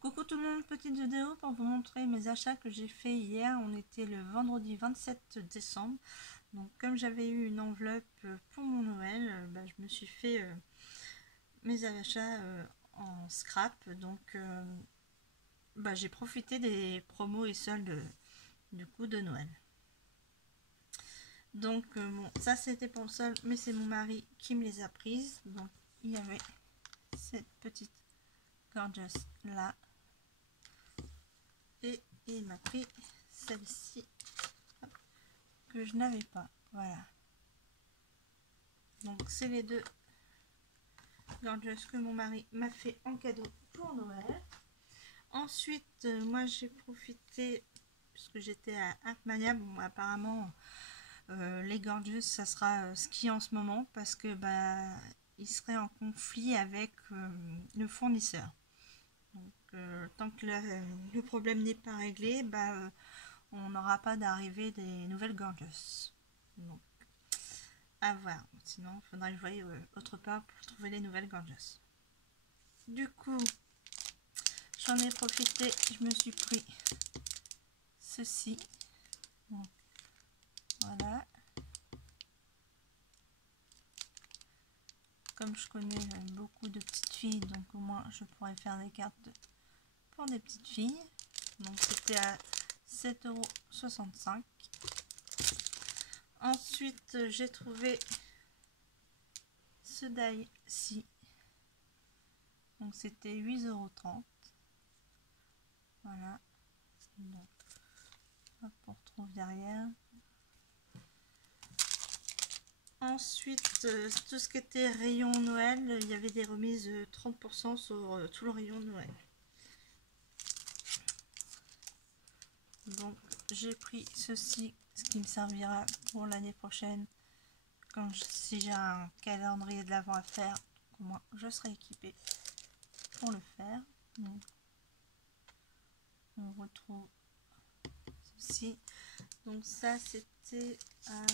Coucou tout le monde, petite vidéo pour vous montrer mes achats que j'ai fait hier. On était le vendredi 27 décembre. Donc comme j'avais eu une enveloppe pour mon Noël, je me suis fait mes achats en scrap. Donc j'ai profité des promos et soldes du coup de Noël. Donc bon, ça c'était pour le sol, mais c'est mon mari qui me les a prises. Donc il y avait cette petite gorgeous là. Et il m'a pris celle-ci que je n'avais pas. Voilà. Donc c'est les deux gorgeous que mon mari m'a fait en cadeau pour Noël. Ensuite, moi j'ai profité, puisque j'étais à Artmania. Bon, apparemment, les gorgeous, ça sera ski en ce moment, parce que il serait en conflit avec le fournisseur. Donc, tant que le problème n'est pas réglé, on n'aura pas d'arrivée des nouvelles gorgeous. Donc, à voir. Sinon, il faudra que je voie autre part pour trouver les nouvelles gorgeous. Du coup, j'en ai profité. Je me suis pris ceci. Donc, voilà. Comme je connais beaucoup de petites filles, donc au moins je pourrais faire des cartes pour des petites filles. Donc c'était à 7,65 €. Ensuite, j'ai trouvé ce die-ci. Donc c'était 8,30 €. Voilà. Donc, hop, on retrouve derrière. Ensuite, tout ce qui était rayon Noël, il y avait des remises 30% sur tout le rayon Noël. Donc j'ai pris ceci, ce qui me servira pour l'année prochaine. Si j'ai un calendrier de l'avant à faire, au moins je serai équipée pour le faire. Donc, on retrouve ceci. Donc ça c'était à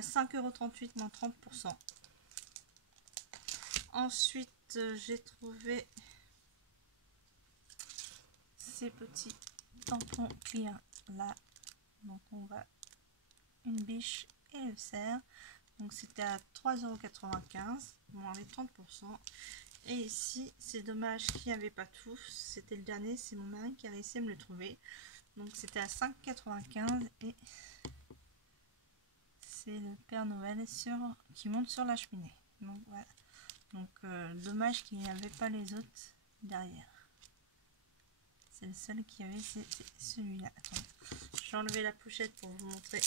5,38 € moins 30%. Ensuite, j'ai trouvé ces petits tampons clear là. Donc on va une biche et le cerf. Donc c'était à 3,95 € moins les 30%. Et ici, c'est dommage qu'il n'y avait pas tout. C'était le dernier, c'est mon mari qui a réussi à me le trouver. Donc c'était à 5,95 € et c'est le Père Noël qui monte sur la cheminée. Donc voilà. Donc dommage qu'il n'y avait pas les autres derrière. C'est le seul qui avait, c'est celui-là. J'ai enlevé la pochette pour vous montrer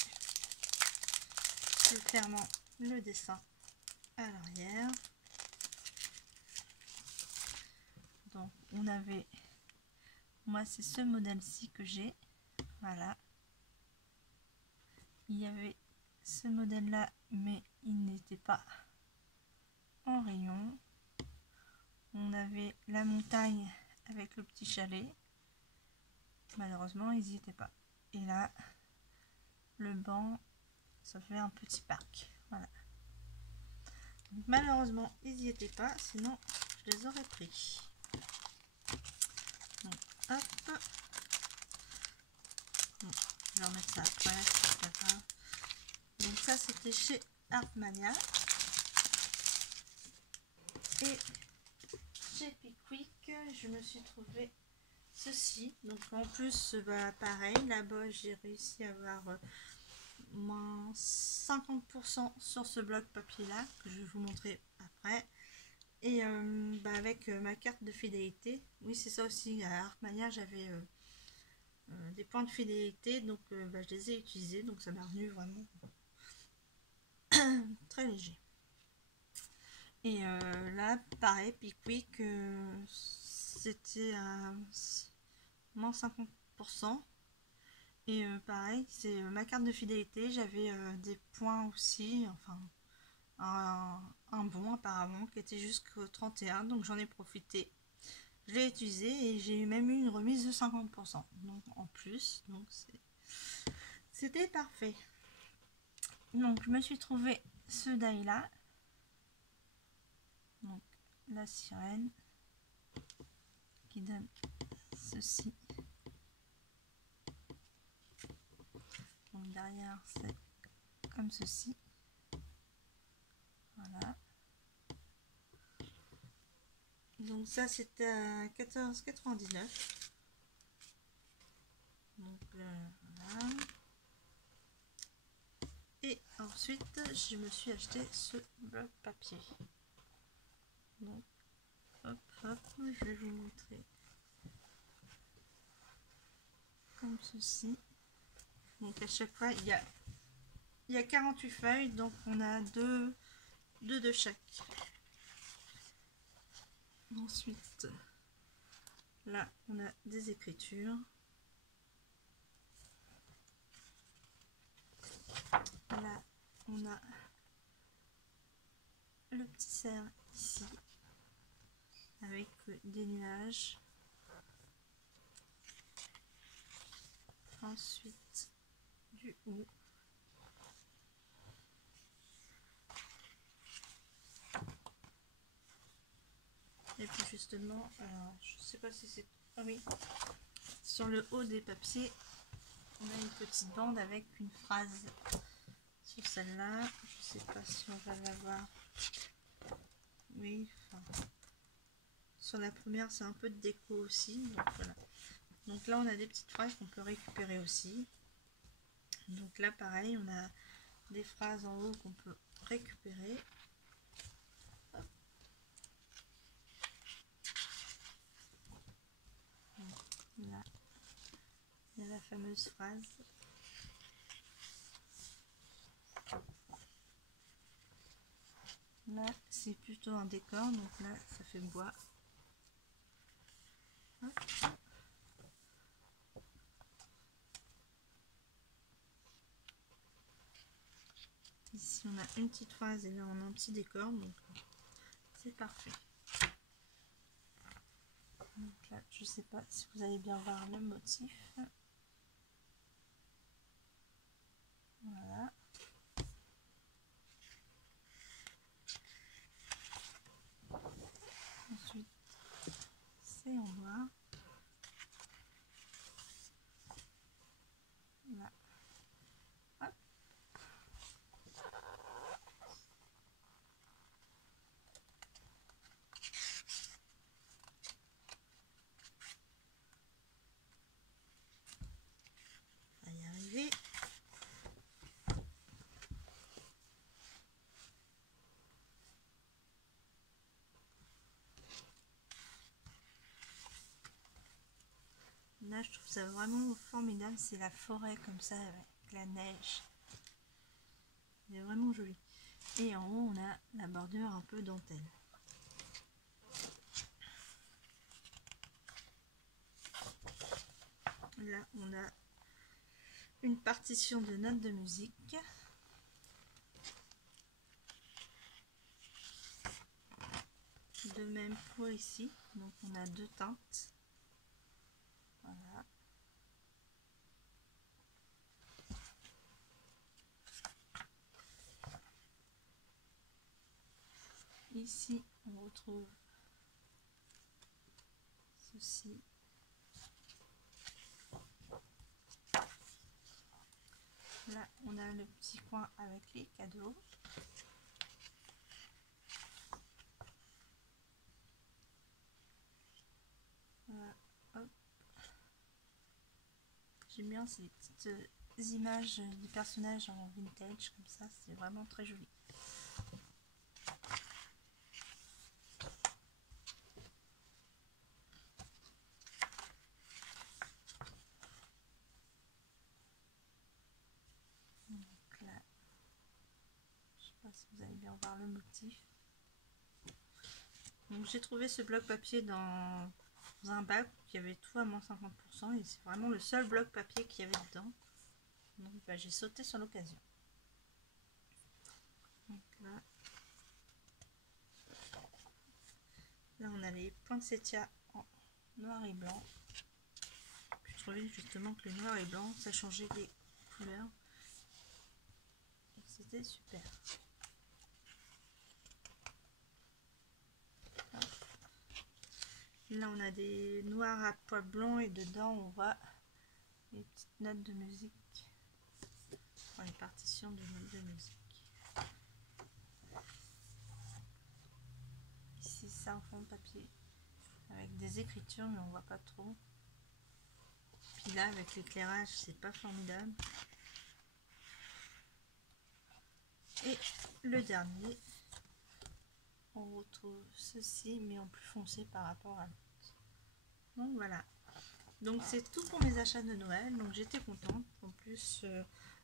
clairement le dessin à l'arrière. Donc on avait, moi c'est ce modèle-ci que j'ai. Voilà. Il y avait ce modèle-là, mais il n'était pas en rayon. On avait la montagne avec le petit chalet. Malheureusement, ils n'y étaient pas. Et là, le banc, ça fait un petit parc. Voilà. Donc, malheureusement, ils n'y étaient pas. Sinon, je les aurais pris. Donc, hop. Bon, je vais remettre ça après. C'est pas grave. Donc, ça, c'était chez Artmania. Et chez Pickwick, je me suis trouvé ceci. Donc en plus, pareil, là-bas j'ai réussi à avoir moins 50% sur ce bloc papier là que je vais vous montrer après. Et avec ma carte de fidélité, oui c'est ça aussi, à Artmania j'avais des points de fidélité, donc je les ai utilisés, donc ça m'a revenu vraiment très léger. Et là pareil, Pickwick, c'était à moins 50%. Et pareil, c'est ma carte de fidélité. J'avais des points aussi, enfin un bon apparemment qui était jusqu'au 31, donc j'en ai profité. Je l'ai utilisé et j'ai même eu une remise de 50%. Donc en plus, donc c'était parfait. Donc je me suis trouvé ce die là. Donc la sirène qui donne ceci. Donc derrière c'est comme ceci. Voilà. Donc ça c'était à 14,99. Donc voilà. Et ensuite je me suis acheté ce bloc papier. Donc hop hop, je vais vous montrer comme ceci. Donc à chaque fois il y a 48 feuilles, donc on a deux de chaque. Ensuite là on a des écritures. Là on a le petit cerf ici avec des nuages. Ensuite du haut. Et puis justement, alors, je sais pas si c'est... Ah oui, sur le haut des papiers, on a une petite bande avec une phrase. Sur celle-là, je sais pas si on va la voir. Oui, enfin, sur la première, c'est un peu de déco aussi. Donc voilà. Donc là, on a des petites phrases qu'on peut récupérer aussi. Donc là, pareil, on a des phrases en haut qu'on peut récupérer. Hop. Là, il y a la fameuse phrase. Là, c'est plutôt un décor, donc là, ça fait bois. Hop. Ici, on a une petite phrase et là, on a un petit décor, donc c'est parfait. Donc là, je sais pas si vous allez bien voir le motif. Voilà. Ensuite, c'est en noir. Là. Hop. On va y arriver. Là, je trouve ça vraiment formidable. C'est la forêt comme ça, avec la neige. C'est vraiment joli. Et en haut, on a la bordure un peu dentelle. Là, on a une partition de notes de musique. De même pour ici. Donc, on a deux teintes. Voilà. Ici, on retrouve ceci. Là, on a le petit coin avec les cadeaux. Voilà, hop. J'aime bien ces petites images des personnages en vintage, comme ça, c'est vraiment très joli. Donc là, je sais pas si vous allez bien voir le motif. Donc j'ai trouvé ce bloc papier dans un bac qui avait tout à moins 50% et c'est vraiment le seul bloc papier qu'il y avait dedans. Donc bah, j'ai sauté sur l'occasion. Donc là, on a les poinsettias en noir et blanc. Je trouvais justement que le noir et blanc, ça changeait les couleurs. C'était super. Là on a des noirs à pois blancs et dedans on voit les petites notes de musique, enfin, les partitions de notes de musique. Ici c'est un fond de papier avec des écritures mais on voit pas trop. Puis là avec l'éclairage c'est pas formidable. Et le dernier, on retrouve ceci mais en plus foncé par rapport à l'autre. Donc voilà. Donc c'est tout pour mes achats de Noël. Donc j'étais contente. En plus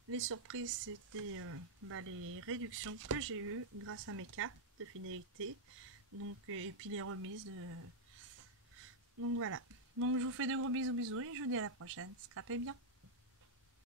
les surprises c'était les réductions que j'ai eues grâce à mes cartes de fidélité. Donc et puis les remises de... Donc voilà. Donc je vous fais de gros bisous et je vous dis à la prochaine. Scrapez bien.